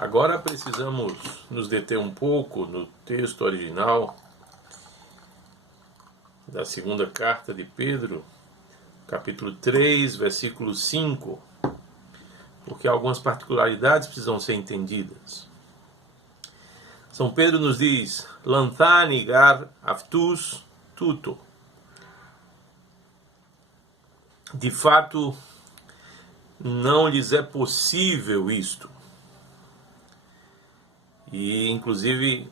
Agora precisamos nos deter um pouco no texto original da segunda carta de Pedro, capítulo 3, versículo 5, porque algumas particularidades precisam ser entendidas. São Pedro nos diz: Lanthani gar aftus tuto. De fato, não lhes é possível isto. E, inclusive,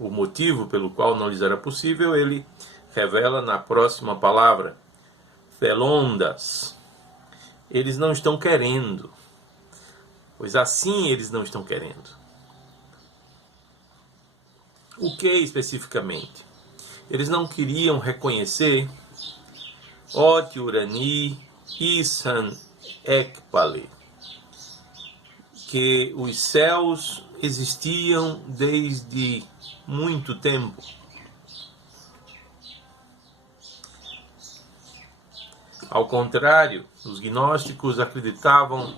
o motivo pelo qual não lhes era possível, ele revela na próxima palavra: Felondas. Eles não estão querendo. Pois assim eles não estão querendo. O que especificamente? Eles não queriam reconhecer Ot Urani Isan Ekpale, que os céus existiam desde muito tempo. Ao contrário, os gnósticos acreditavam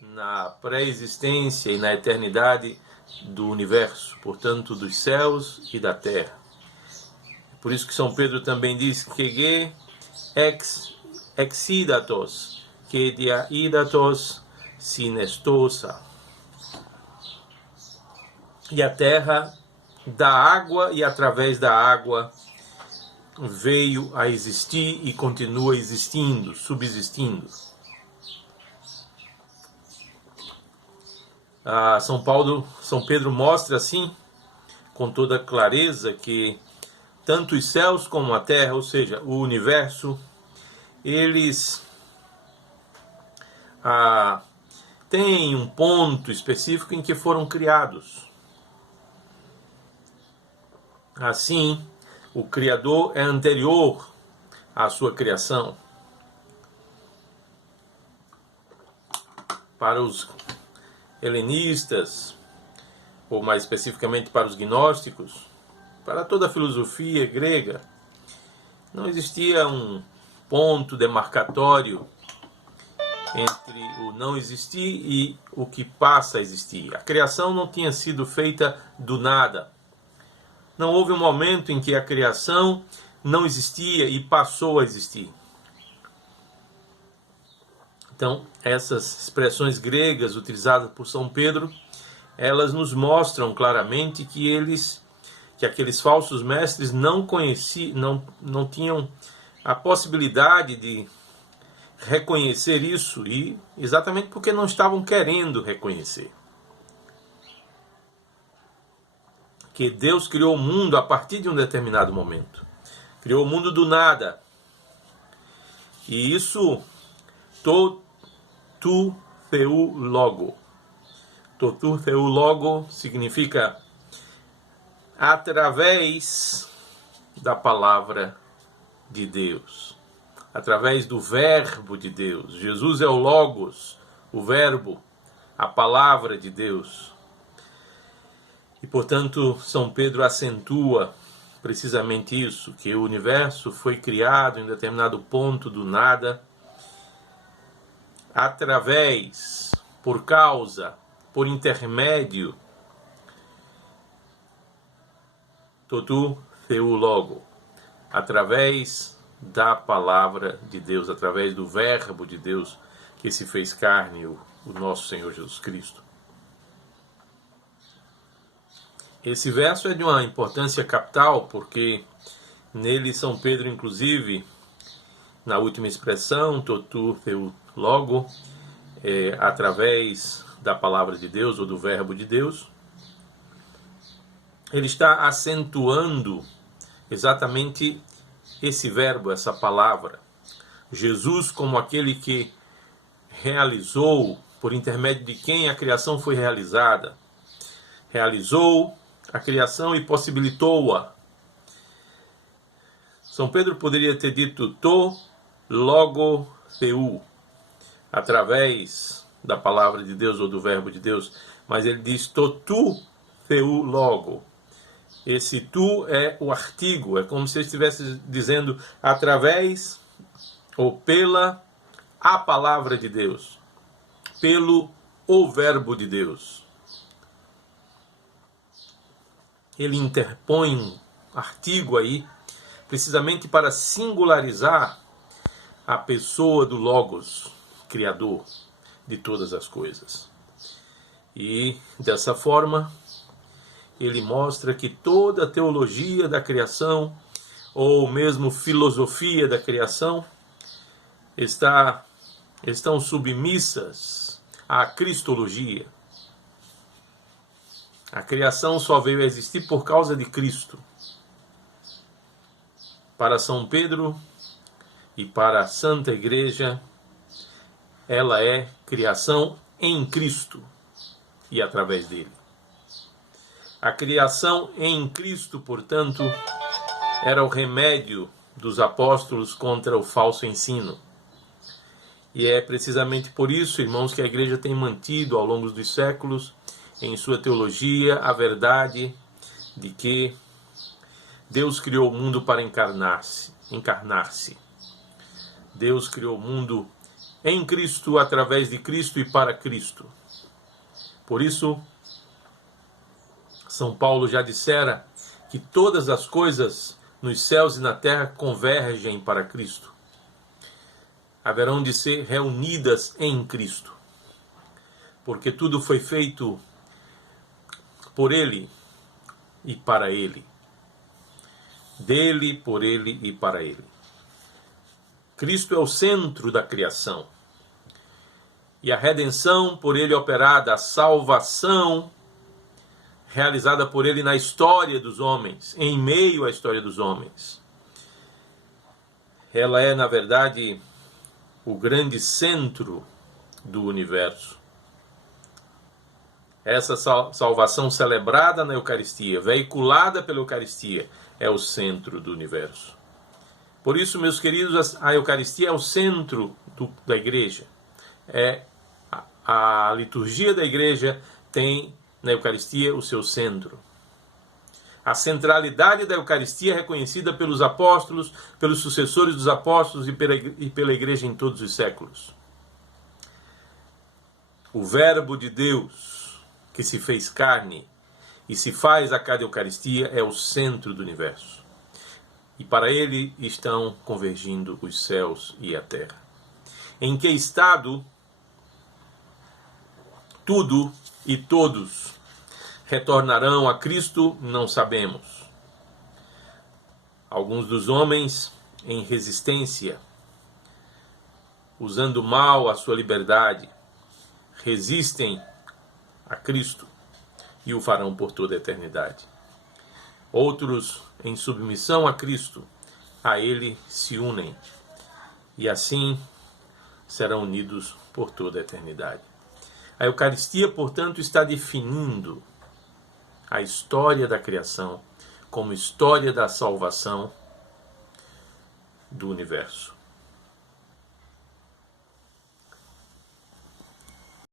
na pré-existência e na eternidade do universo, portanto dos céus e da terra. Por isso que São Pedro também diz que exidatos, que diaidatos sinestosa. E a terra, da água e através da água, veio a existir e continua existindo, subsistindo. São Pedro mostra assim, com toda clareza, que tanto os céus como a terra, ou seja, o universo, eles têm um ponto específico em que foram criados. Assim, o Criador é anterior à sua criação. Para os helenistas, ou mais especificamente para os gnósticos, para toda a filosofia grega, não existia um ponto demarcatório entre o não existir e o que passa a existir. A criação não tinha sido feita do nada. Não houve um momento em que a criação não existia e passou a existir. Então, essas expressões gregas utilizadas por São Pedro, elas nos mostram claramente que aqueles falsos mestres não tinham a possibilidade de reconhecer isso, e exatamente porque não estavam querendo reconhecer que Deus criou o mundo a partir de um determinado momento. Criou o mundo do nada. E isso, totu theu logo. Totu theu logo significa através da palavra de Deus. Através do verbo de Deus. Jesus é o Logos, o verbo, a palavra de Deus. E, portanto, São Pedro acentua precisamente isso, que o universo foi criado em determinado ponto do nada, através, por causa, por intermédio, totu theu logo, através da palavra de Deus, através do verbo de Deus que se fez carne, o nosso Senhor Jesus Cristo. Esse verso é de uma importância capital, porque nele São Pedro, inclusive, na última expressão, totu theu logo, através da palavra de Deus ou do verbo de Deus, ele está acentuando exatamente esse verbo, essa palavra. Jesus como aquele que realizou, por intermédio de quem a criação foi realizada. Realizou a criação e possibilitou-a. São Pedro poderia ter dito to logo theu, através da palavra de Deus ou do verbo de Deus, mas ele diz totu theu logo. Esse tu é o artigo, é como se ele estivesse dizendo através ou pela a palavra de Deus, pelo o verbo de Deus. ele interpõe um artigo aí, precisamente para singularizar a pessoa do Logos, Criador de todas as coisas. E dessa forma, ele mostra que toda a teologia da criação, ou mesmo filosofia da criação, estão submissas à cristologia. A criação só veio a existir por causa de Cristo. Para São Pedro e para a Santa Igreja, ela é criação em Cristo e através dele. A criação em Cristo, portanto, era o remédio dos apóstolos contra o falso ensino. E é precisamente por isso, irmãos, que a Igreja tem mantido ao longo dos séculos em sua teologia a verdade de que Deus criou o mundo para encarnar-se. Deus criou o mundo em Cristo, através de Cristo e para Cristo. Por isso, São Paulo já dissera que todas as coisas nos céus e na terra convergem para Cristo. Haverão de ser reunidas em Cristo, porque tudo foi feito por Ele e para Ele. Dele, por Ele e para Ele. Cristo é o centro da criação. E a redenção por Ele operada, a salvação realizada por Ele na história dos homens, em meio à história dos homens. Ela é, na verdade, o grande centro do universo. Essa salvação celebrada na Eucaristia, veiculada pela Eucaristia, é o centro do universo. Por isso, meus queridos, a Eucaristia é o centro da Igreja. A liturgia da Igreja tem na Eucaristia o seu centro. A centralidade da Eucaristia é reconhecida pelos apóstolos, pelos sucessores dos apóstolos e pela Igreja em todos os séculos. O Verbo de Deus, que se fez carne e se faz a cada Eucaristia, é o centro do universo. E para ele estão convergindo os céus e a terra. Em que estado tudo e todos retornarão a Cristo, não sabemos. Alguns dos homens em resistência, usando mal a sua liberdade, resistem a Cristo e o farão por toda a eternidade. Outros, em submissão a Cristo, a Ele se unem e assim serão unidos por toda a eternidade. A Eucaristia, portanto, está definindo a história da criação como história da salvação do universo.